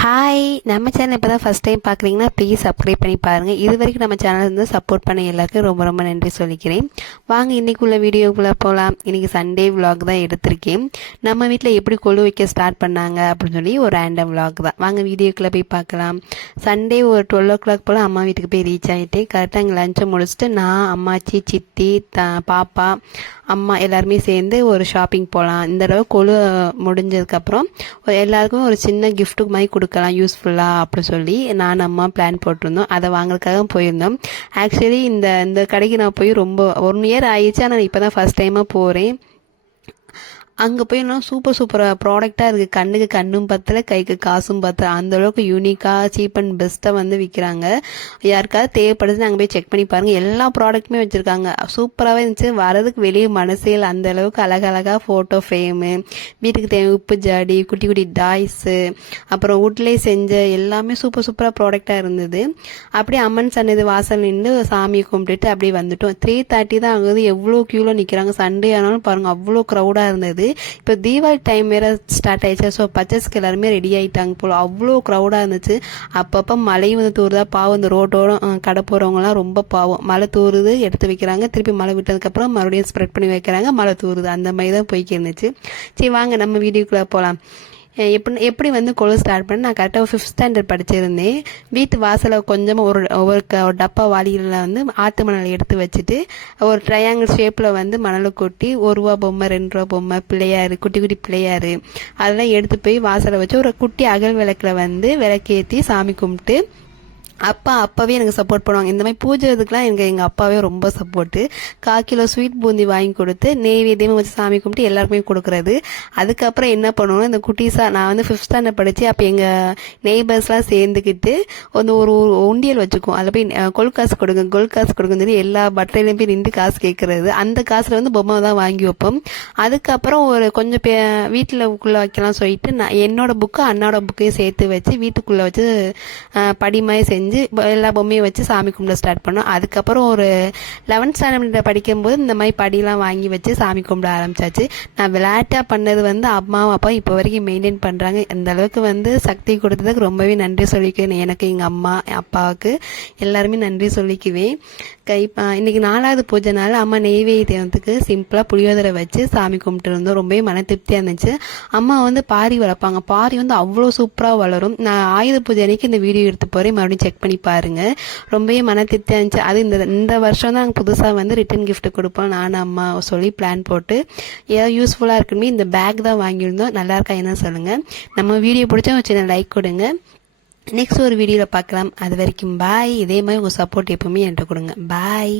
Hi நம்ம channel இப்போ தான் ஃபஸ்ட் டைம் பார்க்குறீங்கன்னா ப்ளீஸ் சப்ஸ்கிரைப் பண்ணி பாருங்கள் இது வரைக்கும் நம்ம சேனல் வந்து சப்போர்ட் பண்ண எல்லாருக்கும் ரொம்ப ரொம்ப நன்றி சொல்லிக்கிறேன். வாங்க இன்றைக்குள்ள வீடியோக்குள்ளே போகலாம் இன்றைக்கி சண்டே விலாக் தான் எடுத்திருக்கேன். நம்ம வீட்டில் எப்படி கொழு வைக்க ஸ்டார்ட் பண்ணாங்க அப்படின்னு சொல்லி ஒரு ரேண்டம் விலாக் தான். வாங்க வீடியோக்குள்ளே போய் பார்க்கலாம். சண்டே ஒரு டுவெல் ஓ கிளாக் போல் அம்மா வீட்டுக்கு போய் ரீச் ஆகிட்டேன் கரெக்டாக அங்கே லஞ்சை முடிச்சுட்டு நான் அம்மாச்சி சித்தி த பாப்பா அம்மா எல்லாருமே சேர்ந்து ஒரு ஷாப்பிங் போகலாம் இந்த தடவை கொழு முடிஞ்சதுக்கப்புறம் ஒரு எல்லாருக்கும் ஒரு சின்ன கிஃப்ட்டு மாதிரி கொடுக்கலாம் யூஸ்ஃபுல்லாக அப்படி சொல்லி நான் அம்மா பிளான் போட்டிருந்தோம். அதை வாங்குறதுக்காக போயிருந்தோம். ஆக்சுவலி இந்த இந்த கடைக்கு நான் போய் ரொம்ப ஒன் இயர் ஆயிடுச்சு. ஆனால் இப்போ தான் ஃபஸ்ட் டைமாக போகிறேன் அங்கே போய் எல்லாம் சூப்பர் சூப்பராக ப்ராடக்டாக இருக்குது கண்ணுக்கு கண்ணும் பத்தல கைக்கு காசும் பத்தலை. அந்த அளவுக்கு யூனிக்காக சீப் அண்ட் பெஸ்ட்டாக வந்து விற்கிறாங்க யாருக்காவது தேவைப்படுதுன்னு அங்கே போய் செக் பண்ணி பாருங்கள் எல்லா ப்ராடக்ட்டுமே வச்சுருக்காங்க. சூப்பராகவே இருந்துச்சு. வரதுக்கு வெளியே மனசே இல்லை. அந்த அளவுக்கு அழகழகாக ஃபோட்டோ ஃப்ரேமு வீட்டுக்கு தேவை உப்பு ஜாடி குட்டி குட்டி டாய்ஸு அப்புறம் வுட்லேயே செஞ்ச எல்லாமே சூப்பர் சூப்பராக ப்ராடக்டாக இருந்தது. அப்படியே அம்மன் சன்னது வாசல் நின்று சாமியை கும்பிட்டுட்டு அப்படியே வந்துட்டோம். த்ரீ தேர்ட்டி தான் ஆகுது. எவ்வளோ க்யூவில் நிற்கிறாங்க சண்டே ஆனாலும் பாருங்கள் அவ்வளோ க்ரௌடாக இருந்தது. இப்போ தீபாவளி டைம் வேற ஸ்டார்ட் ஆயிடுச்சு. ஸோ பர்ச்சேஸ்க்கு எல்லாருமே ரெடி ஆயிட்டாங்க போல. அவ்வளோ க்ரௌடாக இருந்துச்சு. அப்பப்போ மழையும் வந்து தூருதா பாவம் இந்த ரோட்டோட கடை போகிறவங்கலாம் ரொம்ப பாவம். மழை தூருது எடுத்து வைக்கிறாங்க. திருப்பி மழை விட்டதுக்கப்புறம் மறுபடியும் ஸ்ப்ரெட் பண்ணி வைக்கிறாங்க. மழை தூருது. அந்த மாதிரி தான் போய்க்கு இருந்துச்சு. சரி வாங்க நம்ம வீடியோக்குள்ளே போகலாம் எப்படி எப்படி வந்து கொழு ஸ்டார்ட் பண்ண? நான் கரெக்டாக ஃபிஃப்த் ஸ்டாண்டர்ட் படிச்சிருந்தேன். வீட்டு வாசலை கொஞ்சமாக ஒரு ஒரு க ஒரு டப்பா வாளியில் வந்து ஆற்று மணல் எடுத்து வச்சுட்டு ஒரு ட்ரையாங்கிள் ஷேப்பில் வந்து மணலை கொட்டி ஒரு ரூபா பொம்மை ரெண்டு ரூபா பொம்மை பிள்ளையாரு குட்டி குட்டி பிள்ளையாரு அதெல்லாம் எடுத்து போய் வாசலை வச்சு ஒரு குட்டி அகல் விளக்கில் வந்து விளக்கேற்றி சாமி கும்பிட்டு அப்பா அப்பவே எனக்கு சப்போர்ட் பண்ணுவாங்க. இந்த மாதிரி பூஜை இதுக்கெலாம் எனக்கு எங்கள் அப்பாவே ரொம்ப சப்போர்ட்டு கால் கிலோ ஸ்வீட் பூந்தி வாங்கி கொடுத்து நெய்வேதியமாக வச்சு சாமி கும்பிட்டு எல்லாருக்குமே கொடுக்குறது. அதுக்கப்புறம் என்ன பண்ணுவோம் இந்த குட்டீஸாக நான் வந்து ஃபிஃப்த் ஸ்டாண்டர்ட் படித்து அப்போ எங்கள் நெய்பர்ஸ்லாம் சேர்ந்துக்கிட்டு வந்து ஒரு ஒரு உண்டியல் வச்சுக்குவோம். அதில் போய் அஹ், கொல் காசு கொடுங்க கொல் காசு கொடுங்கன்னு சொல்லி எல்லா பட்டரையிலையும் போய் நின்று காசு கேட்குறது அந்த காசில் வந்து பொம்மை தான் வாங்கி வைப்போம். அதுக்கப்புறம் ஒரு கொஞ்சம் பே வீட்டில் உள்ளே வைக்கலாம் சொல்லிட்டு நான் என்னோட புக்கு அண்ணாவோட புக்கையும் சேர்த்து வச்சு வீட்டுக்குள்ளே வச்சு அஹ், செஞ்சு செஞ்சு எல்லா பொம்மையும் வச்சு சாமி கும்பிட ஸ்டார்ட் பண்ணோம். அதுக்கப்புறம் ஒரு லெவன்த் ஸ்டாண்டர்ட் படிக்கும்போது இந்த மாதிரி படிலாம் வாங்கி வச்சு சாமி கும்பிட ஆரம்பிச்சாச்சு. நான் விளையாட்டாக பண்ணது வந்து அம்மாவும் அப்பா இப்போ வரைக்கும் மெயின்டைன் பண்ணுறாங்க இந்த அளவுக்கு வந்து சக்தி கொடுத்ததுக்கு ரொம்பவே நன்றி சொல்லிக்குவேன் எனக்கு எங்கள் அம்மா அப்பாவுக்கு எல்லாருமே நன்றி சொல்லிக்குவேன். கை இன்னைக்கு நாலாவது பூஜை நாள் அம்மா நெய்வேத்தியத்துக்கு சிம்பிளாக புளியோதரை வச்சு சாமி கும்பிட்டு இருந்தோம். ரொம்பவே மன திருப்தியாக இருந்துச்சு. அம்மா வந்து பாரி வளர்ப்பாங்க. பாரி வந்து அவ்வளோ சூப்பராக வளரும். நான் ஆயுத பூஜை அன்னைக்கு இந்த வீடியோ எடுத்து போகிறேன் மறுபடியும் செக் பண்ணி பாருங்கள் ரொம்பவே மன திருப்தியாக இருந்துச்சு. அது இந்த இந்த வருஷம் தான் நாங்கள் புதுசாக வந்து ரிட்டன் கிஃப்ட் கொடுப்போம் நானும் அம்மா சொல்லி பிளான் போட்டு ஏதாவது யூஸ்ஃபுல்லாக இருக்குமே இந்த பேக் தான் வாங்கியிருந்தோம். நல்லா இருக்கா என்ன சொல்லுங்கள் நம்ம வீடியோ பிடிச்சா ஒரு சின்ன லைக் கொடுங்க. நெக்ஸ்ட் ஒரு வீடியோவில் பார்க்கலாம். அது வரைக்கும் பாய் இதே மாதிரி உங்கள் சப்போர்ட் எப்பவுமே என்கிட்ட கொடுங்க. பாய்